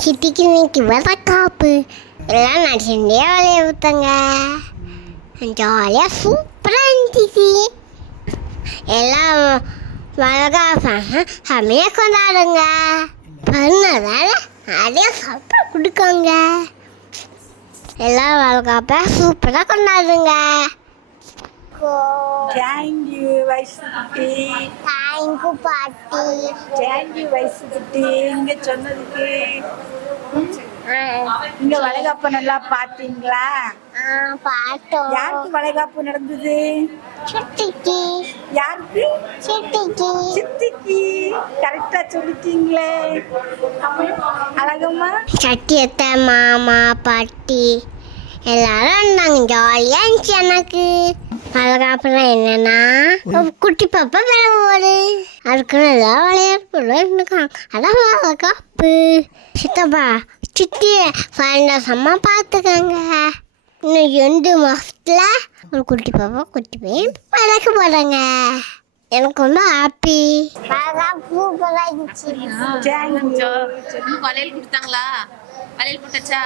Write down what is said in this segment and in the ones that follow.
சித்திக்கு இன்னைக்கு வளக்காப்பு எல்லாம் நான் செஞ்சே விளைய ஊற்றங்க. ஜாலியாக சூப்பராக இருந்துச்சு. எல்லாம் வளகாப்பாங்க செம்மையாக கொண்டாடுங்க. பண்ணதால நிறைய சாப்பிட கொடுக்கோங்க. எல்லாம் வளகாப்பா சூப்பராக கொண்டாடுங்க. தேங்க்யூ வயசுக்குட்டி. தேங்க்யூ பாட்டி. தேங்க்யூ வயசுக்குட்டி இங்க சொன்னதுக்கு. இங்க வளைகாப்பு நல்லா பாத்தீங்களா? பாட்டோம். யாருக்கு வளைகாப்பு நடந்தது? சித்திக்கு. யாருக்கு? சித்திக்கு. சித்திக்கு. கரெக்டா சொல்லிட்டீங்களே அழகம்மா. சட்டியத்தை மாமா பாட்டி எல்லாரும் இருந்தாங்க. ஜாலியாக இருந்துச்சு. எனக்கு வளகாப்புலாம் என்னன்னா குட்டி பாப்பா பிறகு அதுக்கு நல்லா விளையாட்டு அதான் வளகாப்பு. சித்தப்பா சித்தி சந்தோஷமா பார்த்துக்கங்க. இன்னும் 2 மாசத்துல ஒரு குட்டி பாப்பா குட்டி பையன் வளர்க்க போறாங்க. எனக்கு ரொம்ப ஹாப்பி. சூப்பராக இருந்துச்சு. வளையல் கொடுத்தாங்களா? வளையல் போட்டாச்சா?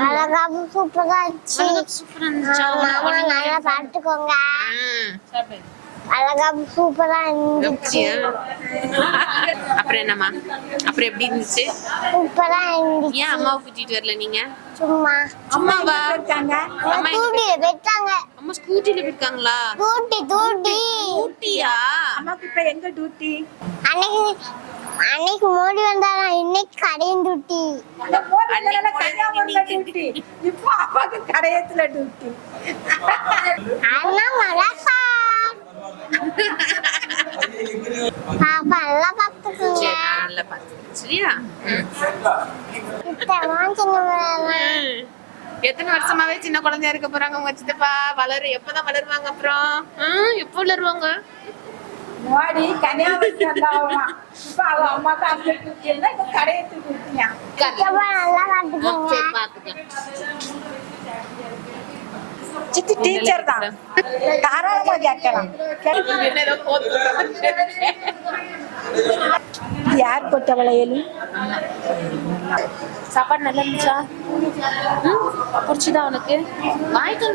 வளகாப்பு சூப்பரா இருந்துச்சு. சூப்பரா இருந்துச்சா? நல்லா பார்த்துக்கோங்க. வளகாப்பு சூப்பரா இருந்துச்சு. அப்புறம் என்னம்மா? அப்புறம் எப்படி இருந்துச்சு? சூப்பரா இருந்துச்சு. ஏன் அம்மாவை கூட்டிட்டு வரல நீங்க? சும்மா சும்மாவா? இருக்காங்க. அம்மா தூண்டில போயிட்டாங்க. அம்மா ஸ்கூட்டில போயிருக்காங்களா? தூண்டி ஊட்டியா? அம்மாக்கு இப்ப எங்க டியூட்டி? அன்னைக்கு மோடி வந்தாரா, இன்னைக்கு கடையும் டியூட்டி. டியூட்டி. இப்போ அம்மாக்கு கடையத்துல டியூட்டி. அண்ணா மலசா பாப்பா எல்லாம் பார்த்துக்கோங்க. சரி, நான் நல்லா பாத்துக்கிறேன். சரியா? சித்தம்மா சின்னம்மா எத்தனை வருஷமாவே சின்ன குழந்தையா இருக்க போறாங்க உங்க சித்தப்பா? எப்பதான் வளருவாங்க? அப்புறம் எப்போ வளருவாங்க? மோடி கன்னியாகுமரி வந்தாவா? இப்ப அவ அம்மாக்கு அந்த டியூட்டி இருந்தா இப்ப கடையத்து டியூட்டியா? சித்தப்பா நல்லா பார்த்துக்கோங்க. சரி, பாத்துக்கலாம். சித்தி டீச்சர் தான், தாராளமா கேட்கலாம். யார் போட்ட வளையல்? சாப்பாடு நல்லா இருந்துச்சா? பிடிச்சதா உனக்கு? வாய்க்கு